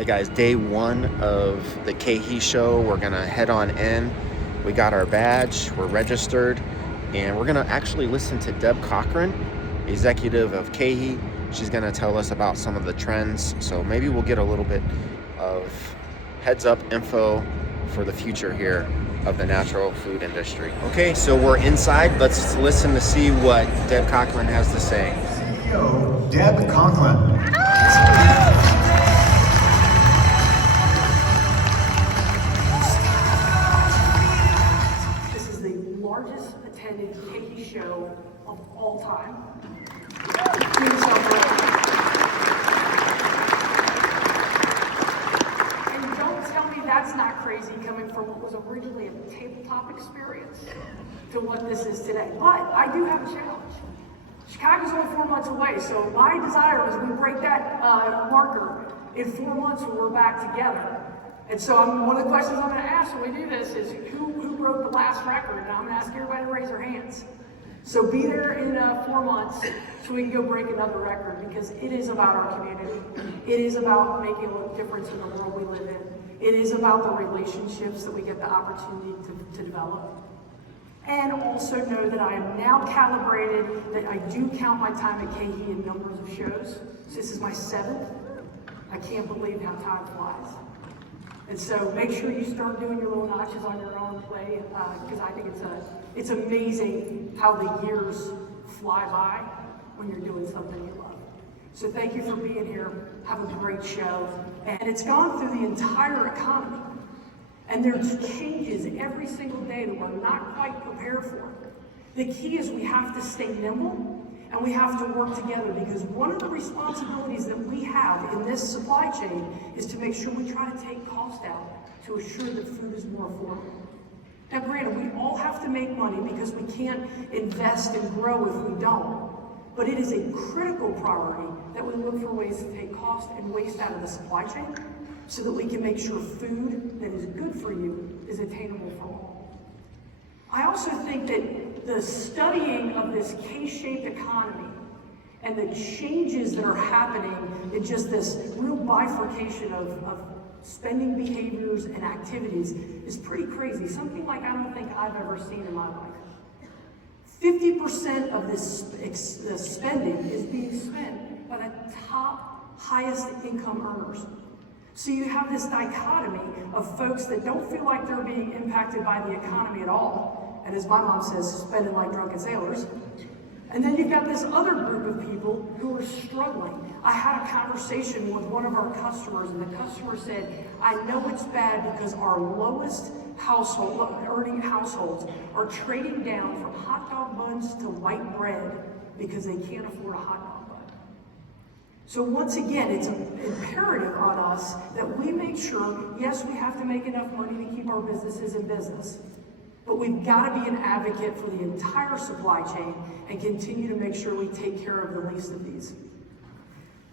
Hey guys, day one of the KEHE Show. We're gonna head on in. We got our badge, we're registered, and we're gonna actually listen to Deb Cochran, executive of KEHE. She's gonna tell us about some of the trends, so maybe we'll get a little bit of heads up info for the future here of the natural food industry. Okay, so we're inside. Let's listen to see what Deb Cochran has to say. CEO Deb Cochran. This is the largest attended KEHE show of all time. And don't tell me that's not crazy coming from what was originally a tabletop experience to what this is today. But I do have a challenge. Chicago's only 4 months away, so my desire is we break that marker in 4 months when we're back together. And so one of the questions I'm going to ask when we do this is who broke the last record? And I'm going to ask everybody to raise their hands. So be there in 4 months so we can go break another record, because it is about our community. It is about making a difference in the world we live in. It is about the relationships that we get the opportunity to develop. And also know that I am now calibrated, that I do count my time at KEHE in numbers of shows. So this is my 7th. I can't believe how time flies. And so make sure you start doing your little notches on your own play, because I think it's amazing how the years fly by when you're doing something you love. So thank you for being here. Have a great show. And it's gone through the entire economy. And there's changes every single day that we're not quite prepared for. The key is we have to stay nimble and we have to work together, because one of the responsibilities that we have in this supply chain is to make sure we try to take cost out to assure that food is more affordable. Now granted, we all have to make money because we can't invest and grow if we don't. But it is a critical priority that we look for ways to take cost and waste out of the supply chain, so that we can make sure food that is good for you is attainable for all. I also think that the studying of this K-shaped economy and the changes that are happening in just this real bifurcation of spending behaviors and activities is pretty crazy. Something like I don't think I've ever seen in my life. 50% of this spending is being spent by the top, highest income earners. So you have this dichotomy of folks that don't feel like they're being impacted by the economy at all, and as my mom says, spending like drunken sailors. And then you've got this other group of people who are struggling. I had a conversation with one of our customers, and the customer said, I know it's bad because our lowest earning households are trading down from hot dog buns to white bread because they can't afford a hot dog bun. So once again, it's imperative on us that we make sure, yes, we have to make enough money to keep our businesses in business, but we've got to be an advocate for the entire supply chain and continue to make sure we take care of the least of these.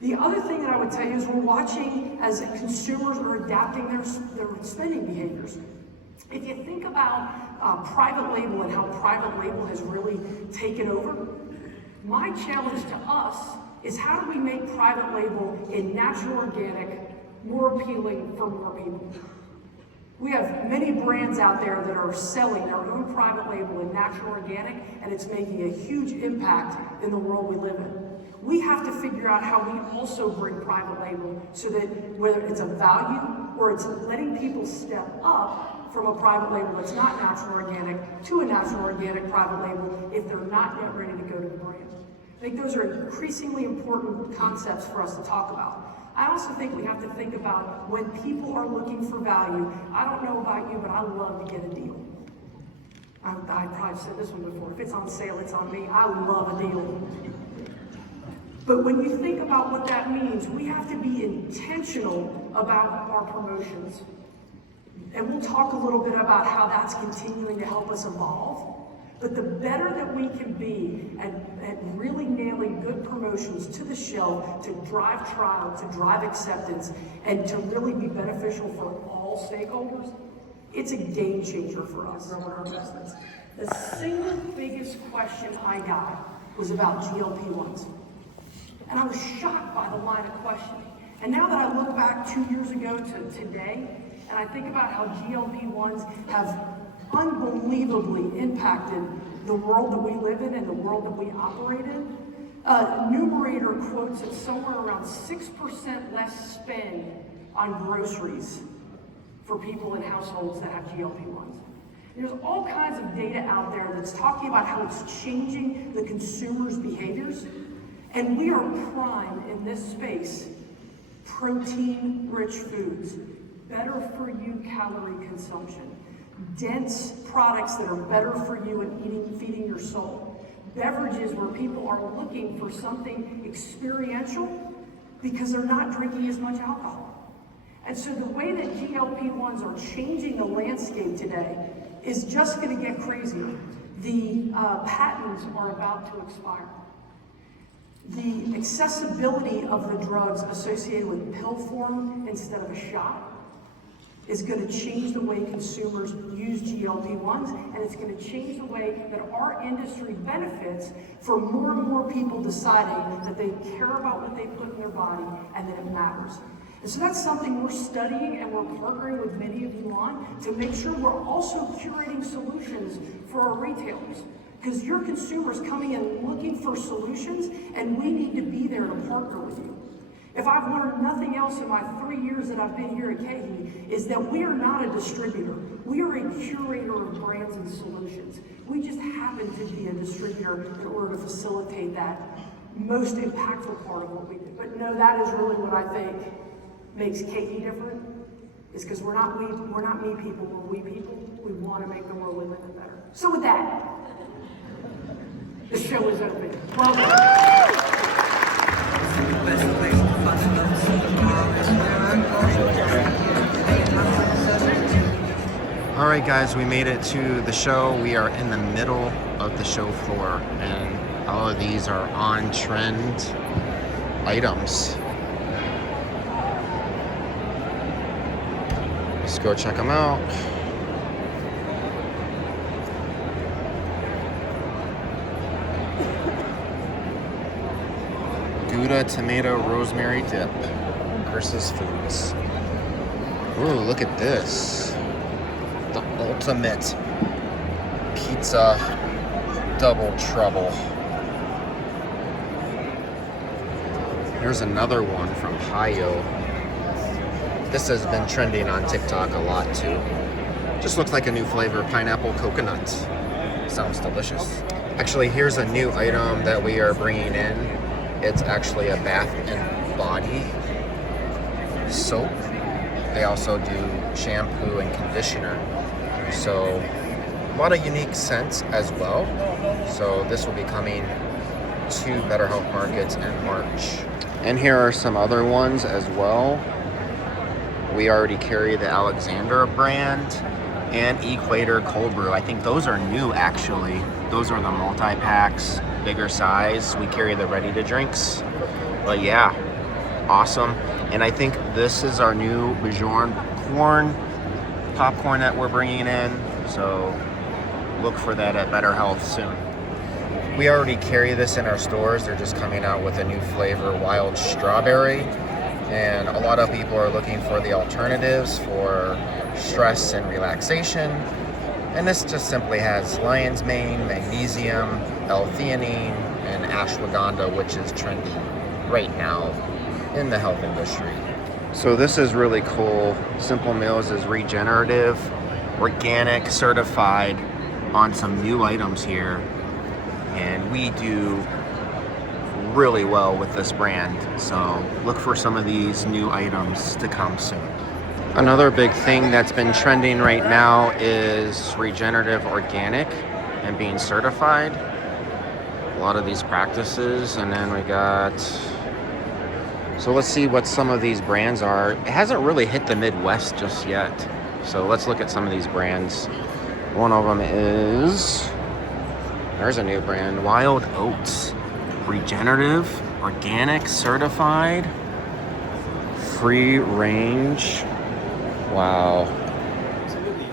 The other thing that I would tell you is we're watching as consumers are adapting their spending behaviors. If you think about private label and how private label has really taken over, my challenge to us is how do we make private label in natural organic more appealing for more people? We have many brands out there that are selling their own private label in natural organic, and it's making a huge impact in the world we live in. We have to figure out how we also bring private label so that whether it's a value or it's letting people step up from a private label that's not natural organic to a natural organic private label if they're not yet ready to go to the brand. I think those are increasingly important concepts for us to talk about. I also think we have to think about when people are looking for value. I don't know about you, but I love to get a deal. I probably said this one before. If it's on sale, it's on me. I love a deal. But when you think about what that means, we have to be intentional about our promotions. And we'll talk a little bit about how that's continuing to help us evolve. But the better that we can be at really nailing good promotions to the shelf to drive trial, to drive acceptance, and to really be beneficial for all stakeholders, it's a game changer for us growing our business. The single biggest question I got was about GLP-1s. And I was shocked by the line of questioning. And now that I look back 2 years ago to today, and I think about how GLP-1s have unbelievably impacted the world that we live in and the world that we operate in, Numerator quotes it somewhere around 6% less spend on groceries for people in households that have GLP-1s. There's all kinds of data out there that's talking about how it's changing the consumer's behaviors, and we are prime in this space. Protein-rich foods, better for you calorie consumption, dense products that are better for you and feeding your soul. Beverages where people are looking for something experiential because they're not drinking as much alcohol. And so the way that GLP-1s are changing the landscape today is just going to get crazier. The patents are about to expire. The accessibility of the drugs associated with pill form instead of a shot is going to change the way consumers use GLP-1s, and it's going to change the way that our industry benefits for more and more people deciding that they care about what they put in their body and that it matters. And so that's something we're studying and we're partnering with many of you on to make sure we're also curating solutions for our retailers. Because your consumers coming in looking for solutions, and we need to be there to partner with you. If I've learned nothing else in my 3 years that I've been here at KEHE, is that we are not a distributor. We are a curator of brands and solutions. We just happen to be a distributor in order to facilitate that most impactful part of what we do. But no, that is really what I think makes KEHE different, is because we're not me people, we're we people. We want to make the world we live in better. So with that, the show is open. Welcome. All right, guys, we made it to the show. We are in the middle of the show floor, and all of these are on-trend items. Let's go check them out. Gouda tomato rosemary dip. Chris's Foods. Ooh, look at this. The ultimate pizza double trouble. Here's another one from Hayo. This has been trending on TikTok a lot too. Just looks like a new flavor, pineapple coconut. Sounds delicious. Actually, here's a new item that we are bringing in. It's actually a bath and body soap. They also do shampoo and conditioner. So a lot of unique scents as well. So this will be coming to Better Health Markets in March. And here are some other ones as well. We already carry the Alexander brand and Equator Cold Brew. I think those are new actually. Those are the multi-packs, bigger size. We carry the ready to drinks. But yeah, awesome. And I think this is our new Bjorn corn popcorn that we're bringing in. So look for that at Better Health soon. We already carry this in our stores. They're just coming out with a new flavor, wild strawberry. And a lot of people are looking for the alternatives for stress and relaxation. And this just simply has lion's mane, magnesium, L-theanine, and ashwagandha, which is trendy right now in the health industry. So this is really cool. Simple Meals is regenerative, organic, certified on some new items here. And we do really well with this brand. So look for some of these new items to come soon. Another big thing that's been trending right now is regenerative organic and being certified. A lot of these practices. And then we got, so let's see what some of these brands are. It hasn't really hit the Midwest just yet. So let's look at some of these brands. One of them is, there's a new brand, Wild Oats. Regenerative, organic, certified, free range. Wow.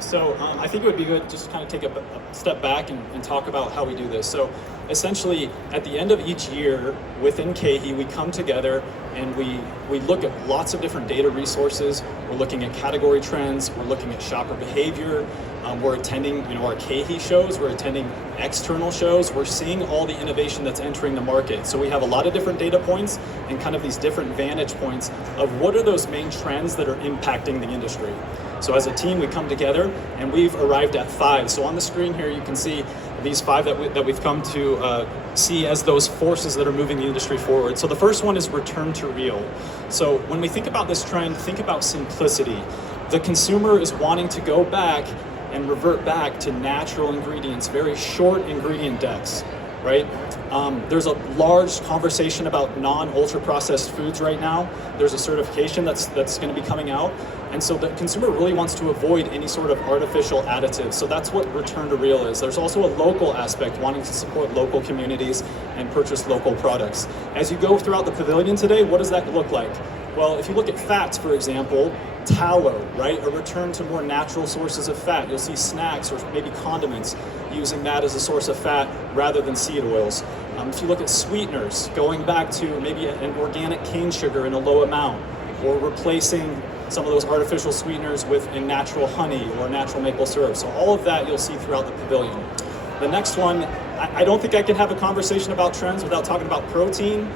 So I think it would be good just to kind of take a step back and talk about how we do this. So essentially, at the end of each year within KEHE, we come together and we look at lots of different data resources. We're looking at category trends. We're looking at shopper behavior. We're attending, our KEHE shows. We're attending external shows. We're seeing all the innovation that's entering the market. So we have a lot of different data points and kind of these different vantage points of what are those main trends that are impacting the industry. So as a team, we come together and we've arrived at 5. So on the screen here, you can see these 5 that we've come to see as those forces that are moving the industry forward. So the first one is return to real. So when we think about this trend, think about simplicity. The consumer is wanting to go back and revert back to natural ingredients, very short ingredient decks, right? There's a large conversation about non-ultra processed foods right now. There's a certification that's going to be coming out. And so the consumer really wants to avoid any sort of artificial additives. So that's what return to real is. There's also a local aspect, wanting to support local communities and purchase local products. As you go throughout the pavilion today, what does that look like? Well, if you look at fats, for example, tallow, right? A return to more natural sources of fat. You'll see snacks or maybe condiments using that as a source of fat rather than seed oils. If you look at sweeteners, going back to maybe an organic cane sugar in a low amount, or replacing some of those artificial sweeteners with a natural honey or natural maple syrup. So all of that you'll see throughout the pavilion. The next one, I don't think I can have a conversation about trends without talking about protein.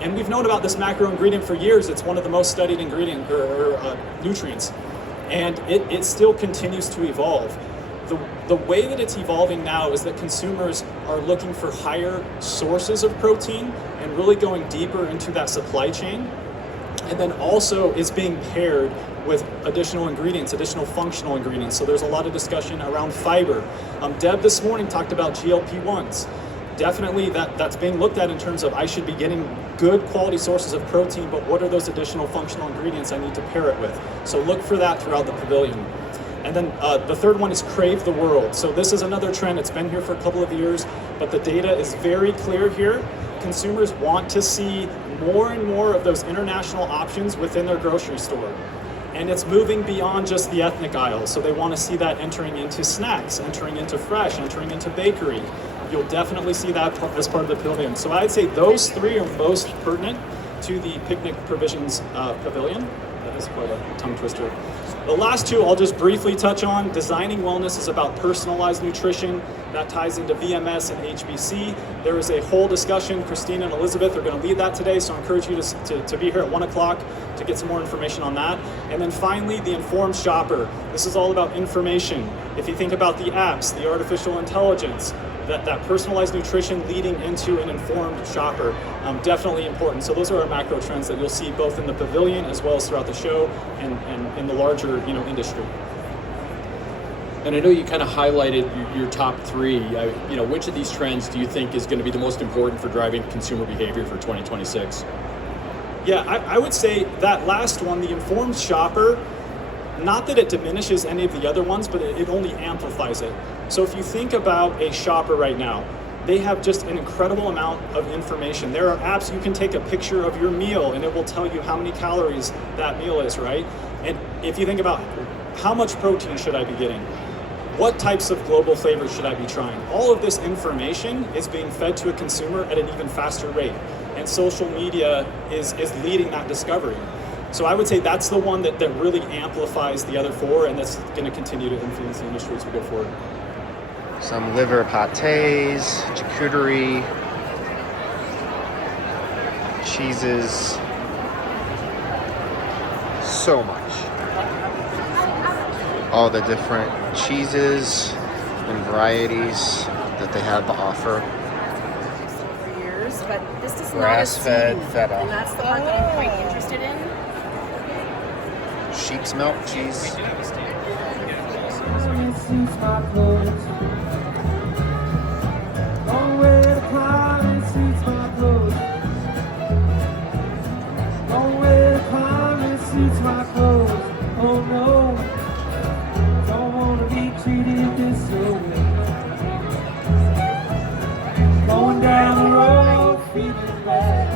And we've known about this macro ingredient for years. It's one of the most studied ingredient or nutrients. And it still continues to evolve. The way that it's evolving now is that consumers are looking for higher sources of protein and really going deeper into that supply chain. And then also is being paired with additional ingredients, additional functional ingredients. So there's a lot of discussion around fiber. Deb this morning talked about GLP-1s. Definitely that's being looked at in terms of I should be getting good quality sources of protein, but what are those additional functional ingredients I need to pair it with? So look for that throughout the pavilion. And then the third one is crave the world. So this is another trend. It's been here for a couple of years, but the data is very clear here. Consumers want to see more and more of those international options within their grocery store. And it's moving beyond just the ethnic aisle. So they want to see that entering into snacks, entering into fresh, entering into bakery. You'll definitely see that as part of the pavilion. So I'd say those 3 are most pertinent to the picnic provisions pavilion. That is quite a tongue twister. The last 2 I'll just briefly touch on. Designing wellness is about personalized nutrition. That ties into VMS and HBC. There is a whole discussion. Christine and Elizabeth are going to lead that today, so I encourage you to be here at 1 o'clock to get some more information on that. And then finally, the informed shopper. This is all about information. If you think about the apps, the artificial intelligence, that personalized nutrition leading into an informed shopper, definitely important. So those are our macro trends that you'll see both in the pavilion as well as throughout the show and in the larger industry. And I know you kind of highlighted your top 3. Which of these trends do you think is going to be the most important for driving consumer behavior for 2026? Yeah, I would say that last one, the informed shopper, not that it diminishes any of the other ones, but it only amplifies it. So if you think about a shopper right now, they have just an incredible amount of information. There are apps you can take a picture of your meal and it will tell you how many calories that meal is, right? And if you think about how much protein should I be getting? What types of global flavors should I be trying? All of this information is being fed to a consumer at an even faster rate. And social media is leading that discovery. So I would say that's the one that really amplifies the other 4, and that's going to continue to influence the industry as we go forward. Some liver pâtés, charcuterie, cheeses, so much. All the different cheeses and varieties that they have to offer. For years, but this is Grass-fed not a seed, feta. and that's the part that I'm quite interested in. Sheep's milk cheese. Going down the road, feeling bad.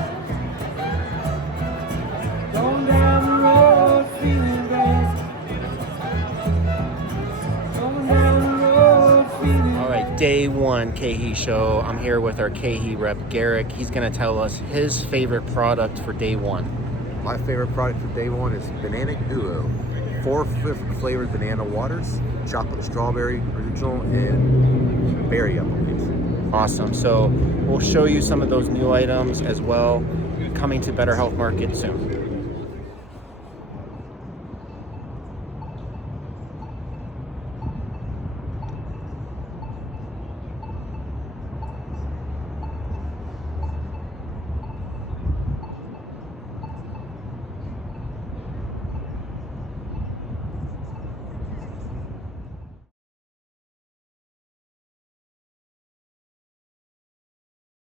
Going down the road, feeling bad. one KEHE Show. I'm here with our KEHE rep, Garrick. He's going to tell us his favorite product for day one. My favorite product for day one is Banana Duo. 4 flavored banana waters, chocolate strawberry original, and berry, I believe. Awesome. So we'll show you some of those new items as well, coming to Better Health Market soon.